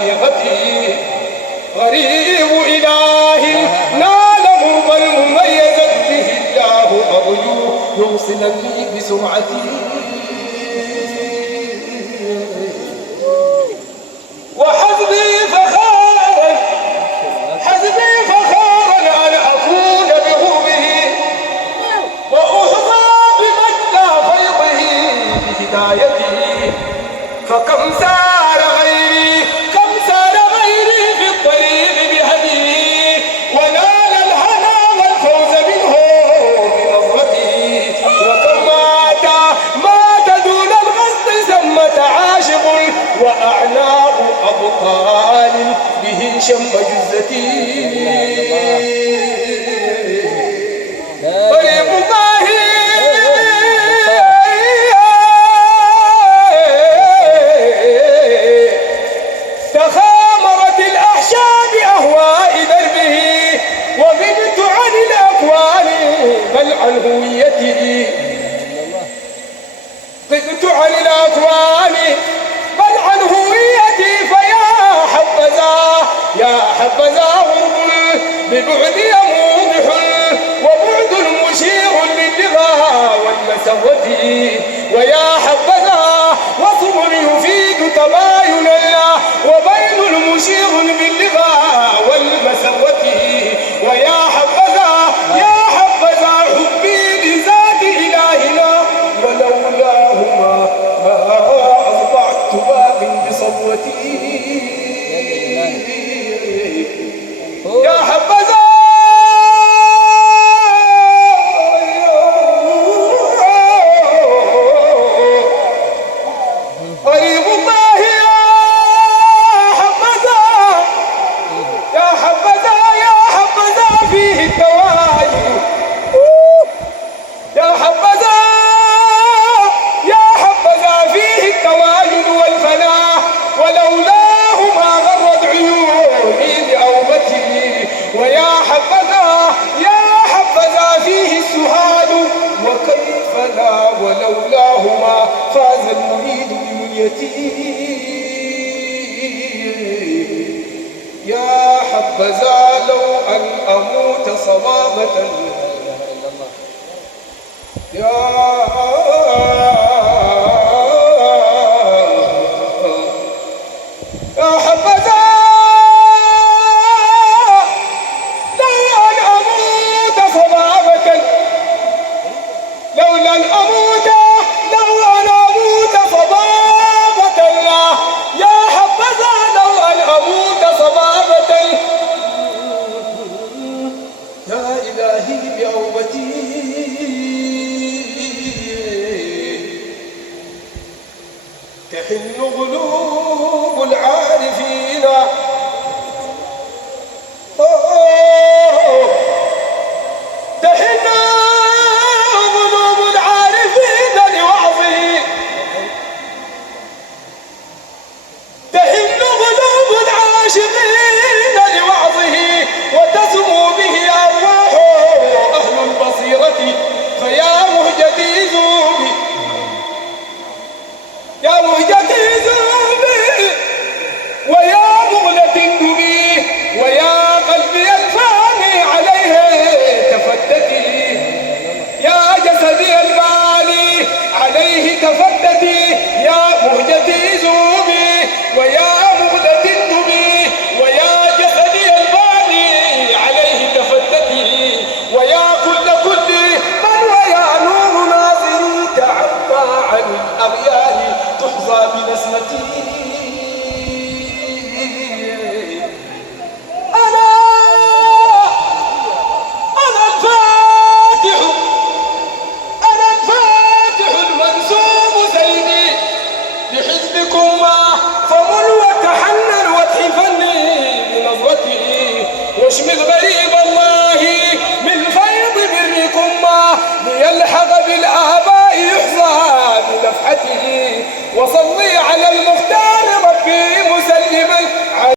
حقيقتي غريب إله نال مرضا مميزا به الله أرجو يوصلني بسرعتي وحسبي فخارا أن أكون بهمه وأحظى بمجد فيضه بهدايته فكم سار غيري في الطريق بهديه ونال الهنا والفوز منه بنظرته وكم مات دون القصد ثمة عاشق وأعناق أبطال به شم جزتي طريق تخامرت الأحشاء بأهواء دربه وغبت عن الأكوان بل عن هويته غبت عن الأكوان بل عن هويتي يا حبذا غرب ببعد موضح وبعد مشير للغى والمسوة ويا حبذا وصف يفيد تباينا وبين المشير باللغى والمسوة ويا حبذا حبي لذات إلهنا ولولاهما أصبحت باق بصبوتي يا حبذا طريق الله يا حبذا فيه التواجد يا حبذا فيه التواجد والفلاح ولولاه ما غرت عيوني بأوبتي ويا حبذا فيه السهاد وكيف لا ولولاه ما فاز المريد بمنيتي يا حبذا لو أن أموت صبابة يا